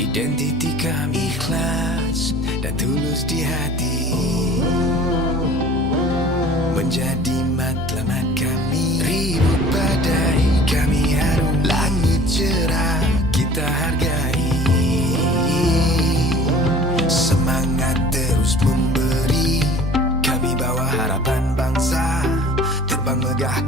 Identiti kami ikhlas dan tulus di hati, menjadi matlamat kami. Ribut badai kami harum, langit cerah kita hargai. Semangat terus memberi, kami bawa harapan bangsa terbang megah.